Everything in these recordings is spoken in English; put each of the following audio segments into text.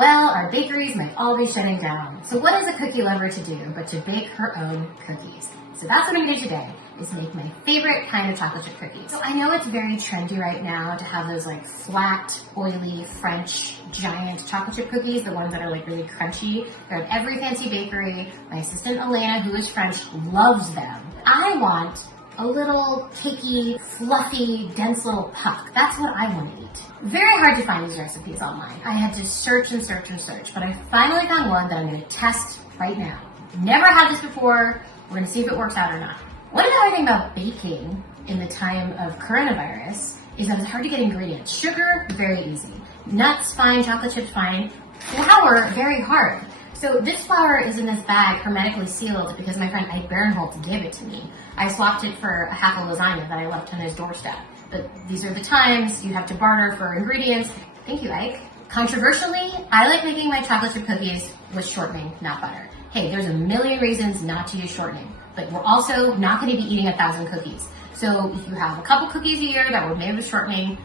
Well, our bakeries might all be shutting down. So what is a cookie lover to do but to bake her own cookies? So that's what I'm gonna do today, is make my favorite kind of chocolate chip cookies. So I know it's very trendy right now to have those like flat, oily, French, giant chocolate chip cookies, the ones that are like really crunchy. They're at every fancy bakery. My assistant Elena, who is French, loves them. I want a little cakey, fluffy, dense little puck. That's what I want to eat. Very hard to find these recipes online. I had to search and search and search, but I finally found one that I'm going to test right now. Never had this before. We're going to see if it works out or not. One other thing about baking in the time of coronavirus is that it's hard to get ingredients. Sugar, very easy. Nuts, fine. Chocolate chips, fine. Flour, very hard. So this flour is in this bag, hermetically sealed, because my friend Ike Barinholtz gave it to me. I swapped it for a half a lasagna that I left on his doorstep. But these are the times you have to barter for ingredients. Thank you, Ike. Controversially, I like making my chocolate chip cookies with shortening, not butter. Hey, there's a million reasons not to use shortening, but we're also not going to be eating 1,000 cookies. So if you have a couple cookies a year that were made with shortening,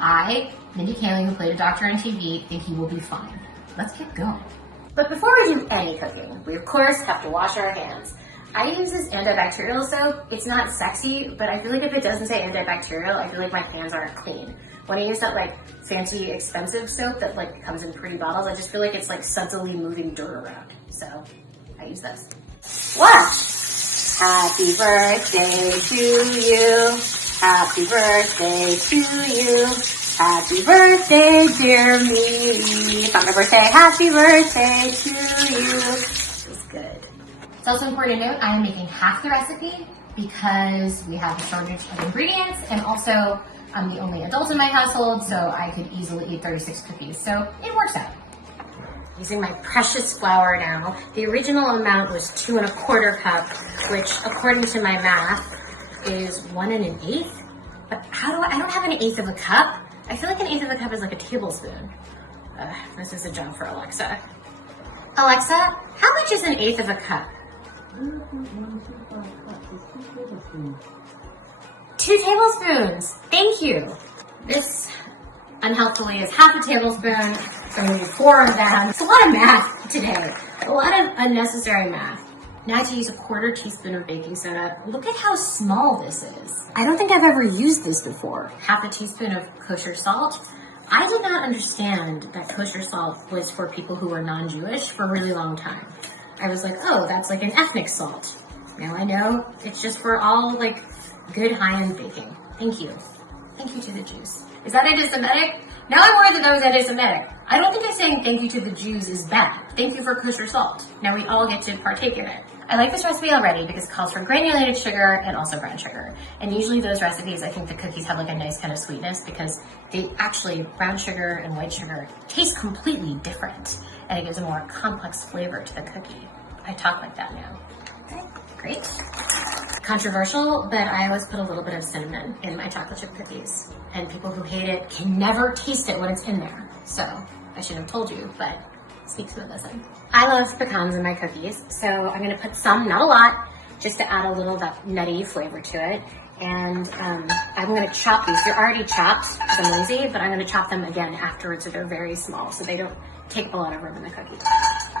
I, Mindy Kaling, who played a doctor on TV, think you will be fine. Let's get going. But before we do any cooking, we of course have to wash our hands. I use this antibacterial soap. It's not sexy, but I feel like if it doesn't say antibacterial, I feel like my hands aren't clean. When I use that like fancy expensive soap that like comes in pretty bottles, I just feel like it's like subtly moving dirt around. So I use this. Wash! Happy birthday to you. Happy birthday to you. Happy birthday, dear me. It's not my birthday. Happy birthday to you. This is good. It's also important to note I am making half the recipe because we have a shortage of ingredients, and also I'm the only adult in my household, so I could easily eat 36 cookies. So it works out. Using my precious flour now. The original amount was 2 1/4 cups, which according to my math is 1 1/8. But I don't have 1/8 of a cup. I feel like 1/8 of a cup is like a tablespoon. This is a job for Alexa. Alexa, how much is 1/8 of a cup? 2 tablespoons. Thank you. This, unhealthfully, is half a tablespoon, so we need 4 of them. It's a lot of math today. A lot of unnecessary math. Now I have to use a 1/4 teaspoon of baking soda. Look at how small this is. I don't think I've ever used this before. Half a teaspoon of kosher salt. I did not understand that kosher salt was for people who were non-Jewish for a really long time. I was like, oh, that's like an ethnic salt. Now I know it's just for all like good high-end baking. Thank you. Thank you to the Jews. Is that anti-Semitic? Now I'm worried that that was anti-Semitic. I don't think I'm saying thank you to the Jews is bad. Thank you for kosher salt. Now we all get to partake in it. I like this recipe already because it calls for granulated sugar and also brown sugar. And usually those recipes, I think the cookies have like a nice kind of sweetness because they actually, brown sugar and white sugar taste completely different. And it gives a more complex flavor to the cookie. I talk like that now. Okay, great. Controversial, but I always put a little bit of cinnamon in my chocolate chip cookies. And people who hate it can never taste it when it's in there. So I should have told you, but speak to the listen. I love pecans in my cookies, so I'm gonna put some, not a lot, just to add a little of that nutty flavor to it. And I'm gonna chop these. They're already chopped because I'm lazy, but I'm gonna chop them again afterwards so they're very small so they don't take up a lot of room in the cookie.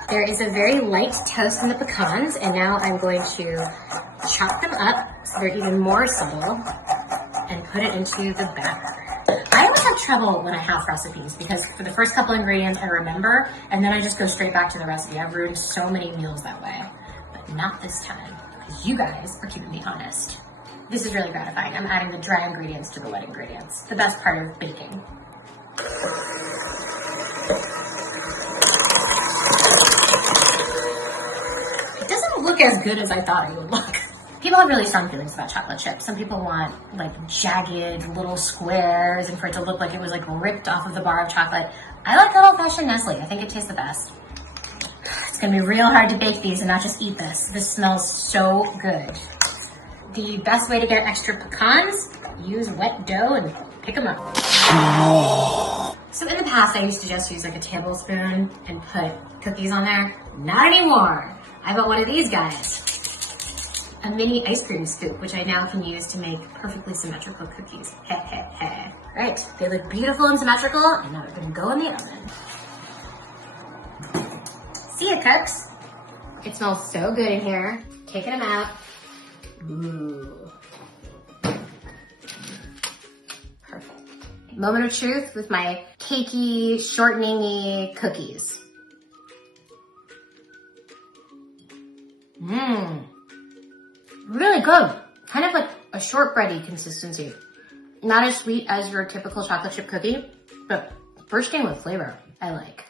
There is a very light toast in the pecans, and now I'm going to chop them up so they're even more subtle and put it into the batter. I always have trouble when I have recipes because for the first couple ingredients I remember, and then I just go straight back to the recipe. I've ruined so many meals that way, but not this time because you guys are keeping me honest. This is really gratifying. I'm adding the dry ingredients to the wet ingredients. The best part of baking. It doesn't look as good as I thought it would look. People have really strong feelings about chocolate chips. Some people want like jagged little squares and for it to look like it was like ripped off of the bar of chocolate. I like good old-fashioned Nestle. I think it tastes the best. It's gonna be real hard to bake these and not just eat this. This smells so good. The best way to get extra pecans, use wet dough and pick them up. So in the past, I used to just use like a tablespoon and put cookies on there. Not anymore. I got one of these guys. A mini ice cream scoop, which I now can use to make perfectly symmetrical cookies. Heh heh heh. Right, they look beautiful and symmetrical, and now they're gonna go in the oven. See ya, cooks. It smells so good in here. Taking them out. Ooh. Perfect. Moment of truth with my cakey, shortening-y cookies. Mmm. Really good. Kind of like a shortbready consistency. Not as sweet as your typical chocolate chip cookie, but bursting with flavor, I like.